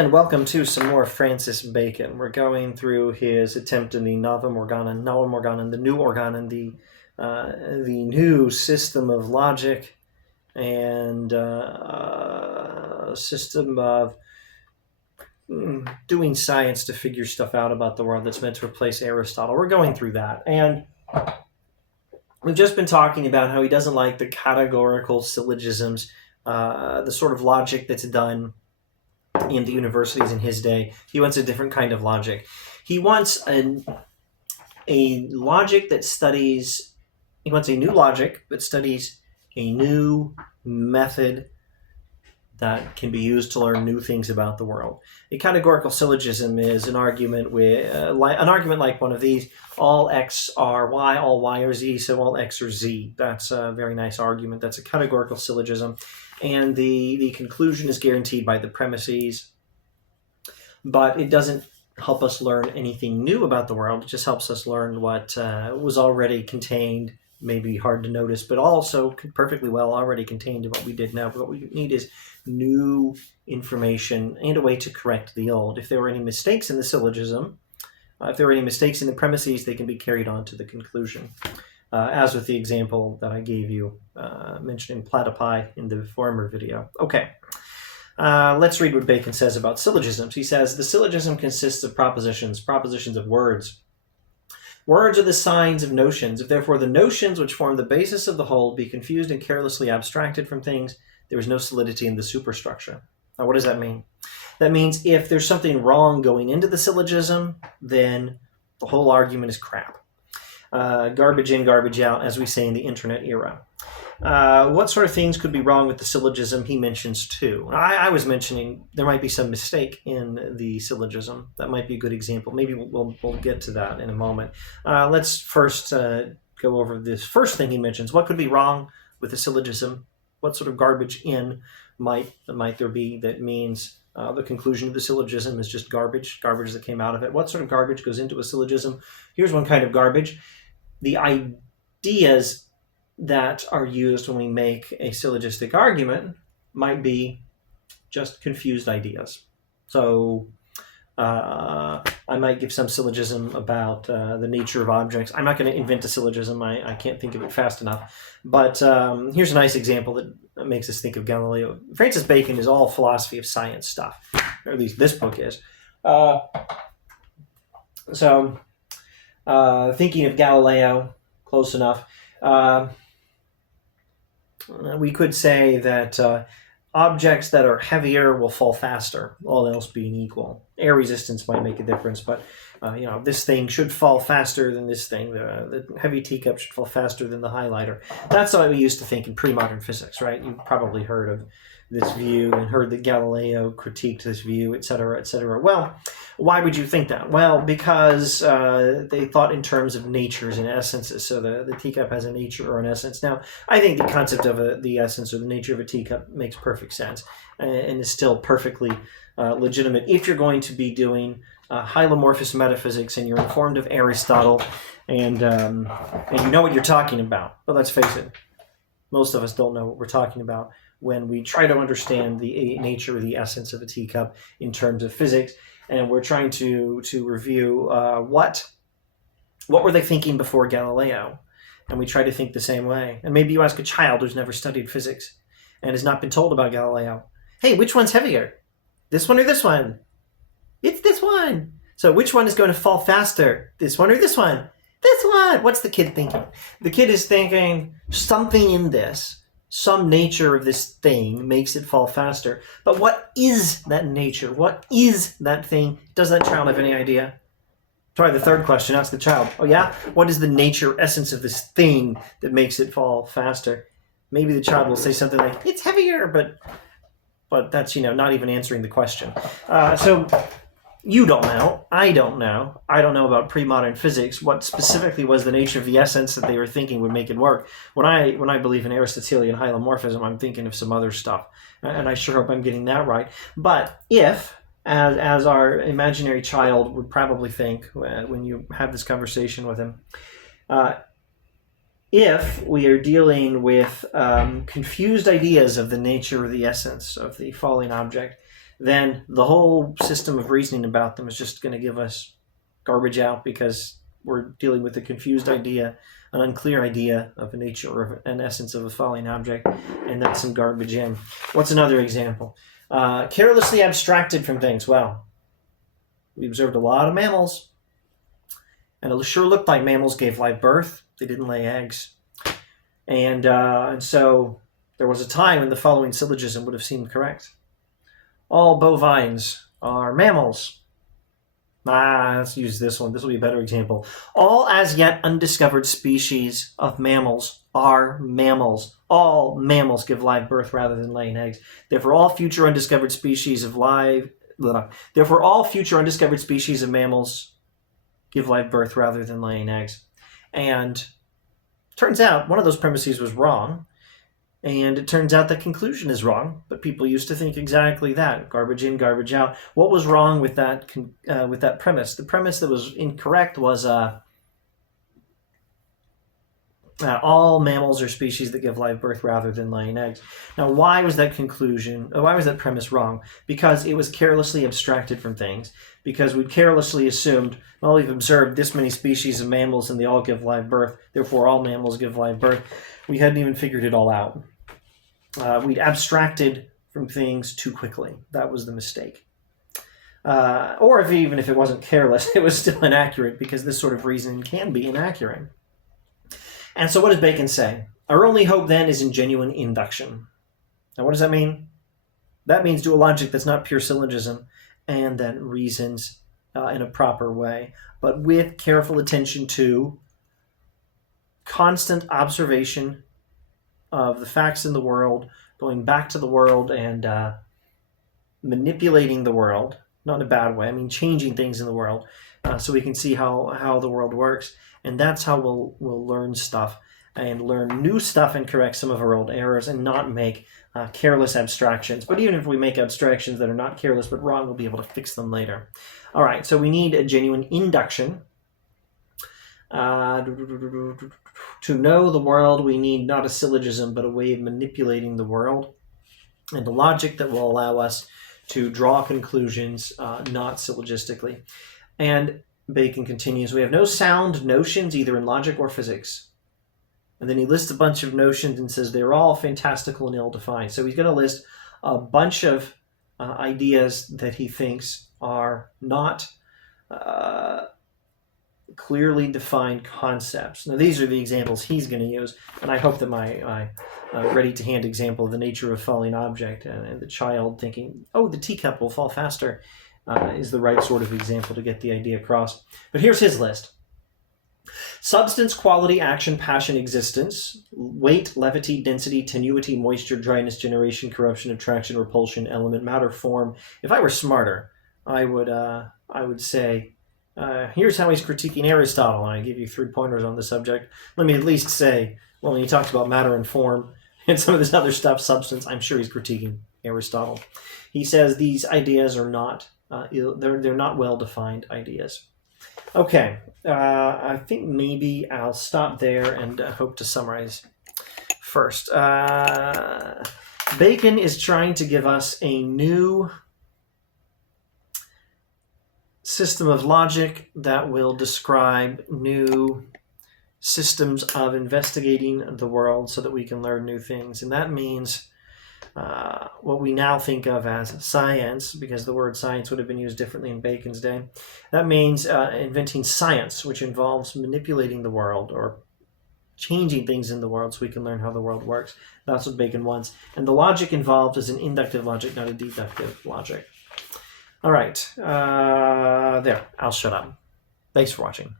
And welcome to some more Francis Bacon. We're going through his attempt in the Novum Organum, the New Organon, the new system of logic and system of doing science to figure stuff out about the world that's meant to replace Aristotle. We're going through that. And we've just been talking about how he doesn't like the categorical syllogisms, the sort of logic that's done in the universities in his day. He wants a different kind of logic. He wants a logic that studies, he wants a new logic that studies a new method that can be used to learn new things about the world. A categorical syllogism is an argument like one of these: all x are y, all y are z, so all x are z. That's a very nice argument. That's a categorical syllogism. And the conclusion is guaranteed by the premises, but it doesn't help us learn anything new about the world. It just helps us learn what was already contained, maybe hard to notice, but also perfectly well already contained in what we did now. But what we need is new information and a way to correct the old. If there were any mistakes in the syllogism, if there were any mistakes in the premises, they can be carried on to the conclusion. As with the example that I gave you, mentioning platypi in the former video. Okay, let's read what Bacon says about syllogisms. He says, the syllogism consists of propositions of words. Words are the signs of notions. If therefore the notions which form the basis of the whole be confused and carelessly abstracted from things, there is no solidity in the superstructure. Now, what does that mean? That means if there's something wrong going into the syllogism, then the whole argument is crap. Garbage in, garbage out, as we say in the internet era. What sort of things could be wrong with the syllogism? He mentions two. I was mentioning there might be some mistake in the syllogism. That might be a good example. Maybe we'll get to that in a moment. Let's first go over this first thing he mentions. What could be wrong with the syllogism? What sort of garbage in might there be that means the conclusion of the syllogism is just garbage that came out of it? What sort of garbage goes into a syllogism? Here's one kind of garbage. The ideas that are used when we make a syllogistic argument might be just confused ideas. So I might give some syllogism about the nature of objects. I'm not going to invent a syllogism. I can't think of it fast enough. But here's a nice example that makes us think of Galileo. Francis Bacon is all philosophy of science stuff, or at least this book is. Thinking of Galileo, close enough. We could say that objects that are heavier will fall faster, all else being equal. Air resistance might make a difference, but this thing should fall faster than this thing. The heavy teacup should fall faster than the highlighter. That's what we used to think in pre-modern physics, right? You've probably heard of this view and heard that Galileo critiqued this view, etc., etc. Well, why would you think that? Well, because they thought in terms of natures and essences. So the teacup has a nature or an essence. Now, I think the concept of the essence or the nature of a teacup makes perfect sense and is still perfectly legitimate if you're going to be doing hylomorphous metaphysics and you're informed of Aristotle and you know what you're talking about. But let's face it, most of us don't know what we're talking about when we try to understand the nature or the essence of a teacup in terms of physics, and we're trying to review what were they thinking before Galileo, and we try to think the same way. And maybe you ask a child who's never studied physics and has not been told about Galileo, hey, which one's heavier? This one or this one? It's this one. So which one is going to fall faster? This one or this one? This one. What's the kid thinking? The kid is thinking something in this, some nature of this thing makes it fall faster. But what is that nature? What is that thing? Does that child have any idea? Try the third question. Ask the child. Oh yeah? What is the nature, essence of this thing that makes it fall faster? Maybe the child will say something like, it's heavier, but that's, not even answering the question. So you don't know. I don't know. I don't know about pre-modern physics. What specifically was the nature of the essence that they were thinking would make it work? When I believe in Aristotelian hylomorphism, I'm thinking of some other stuff, and I sure hope I'm getting that right. But if, as our imaginary child would probably think when you have this conversation with him, if we are dealing with confused ideas of the nature or the essence of the falling object, then the whole system of reasoning about them is just going to give us garbage out, because we're dealing with a confused idea, an unclear idea of a nature or an essence of a falling object, and then some garbage in. What's another example? Carelessly abstracted from things. Well, we observed a lot of mammals, and it sure looked like mammals gave live birth. They didn't lay eggs. And so there was a time when the following syllogism would have seemed correct. All bovines are mammals. Let's use this one. This will be a better example. All as yet undiscovered species of mammals are mammals. All mammals give live birth rather than laying eggs. Therefore, all future undiscovered species of mammals give live birth rather than laying eggs. And turns out one of those premises was wrong. And it turns out the conclusion is wrong, but people used to think exactly that: garbage in, garbage out. What was wrong with that premise? The premise that was incorrect was all mammals are species that give live birth rather than laying eggs. Now, why was that premise wrong? Because it was carelessly abstracted from things. Because we'd carelessly assumed, well, we've observed this many species of mammals and they all give live birth, therefore all mammals give live birth. We hadn't even figured it all out. We'd abstracted from things too quickly. That was the mistake. Or even if it wasn't careless, it was still inaccurate, because this sort of reasoning can be inaccurate. And so what does Bacon say? Our only hope then is in genuine induction. Now what does that mean? That means do a logic that's not pure syllogism and that reasons in a proper way, but with careful attention to constant observation of the facts in the world, going back to the world and manipulating the world, not in a bad way, I mean changing things in the world, so we can see how the world works. And that's how we'll learn stuff and learn new stuff and correct some of our old errors and not make careless abstractions. But even if we make abstractions that are not careless but wrong, we'll be able to fix them later. All right, so we need a genuine induction. To know the world, we need not a syllogism, but a way of manipulating the world, and a logic that will allow us to draw conclusions, not syllogistically. And Bacon continues, we have no sound notions either in logic or physics. And then he lists a bunch of notions and says they're all fantastical and ill-defined. So he's going to list a bunch of ideas that he thinks are not clearly defined concepts. Now these are the examples he's going to use, and I hope that my ready-to-hand example of the nature of falling object and the child thinking, oh, the teacup will fall faster, is the right sort of example to get the idea across. But here's his list. Substance, quality, action, passion, existence, weight, levity, density, tenuity, moisture, dryness, generation, corruption, attraction, repulsion, element, matter, form. If I were smarter, I would say, here's how he's critiquing Aristotle, and I give you 3 pointers on the subject. Let me at least say, well, when he talks about matter and form and some of this other stuff, substance, I'm sure he's critiquing Aristotle. He says these ideas are not they're not well-defined ideas. Okay, I think maybe I'll stop there and hope to summarize. First, Bacon is trying to give us a new system of logic that will describe new systems of investigating the world so that we can learn new things. And that means what we now think of as science, because the word science would have been used differently in Bacon's day. That means inventing science, which involves manipulating the world or changing things in the world so we can learn how the world works. That's what Bacon wants. And the logic involved is an inductive logic, not a deductive logic. All right, there, I'll shut up. Thanks for watching.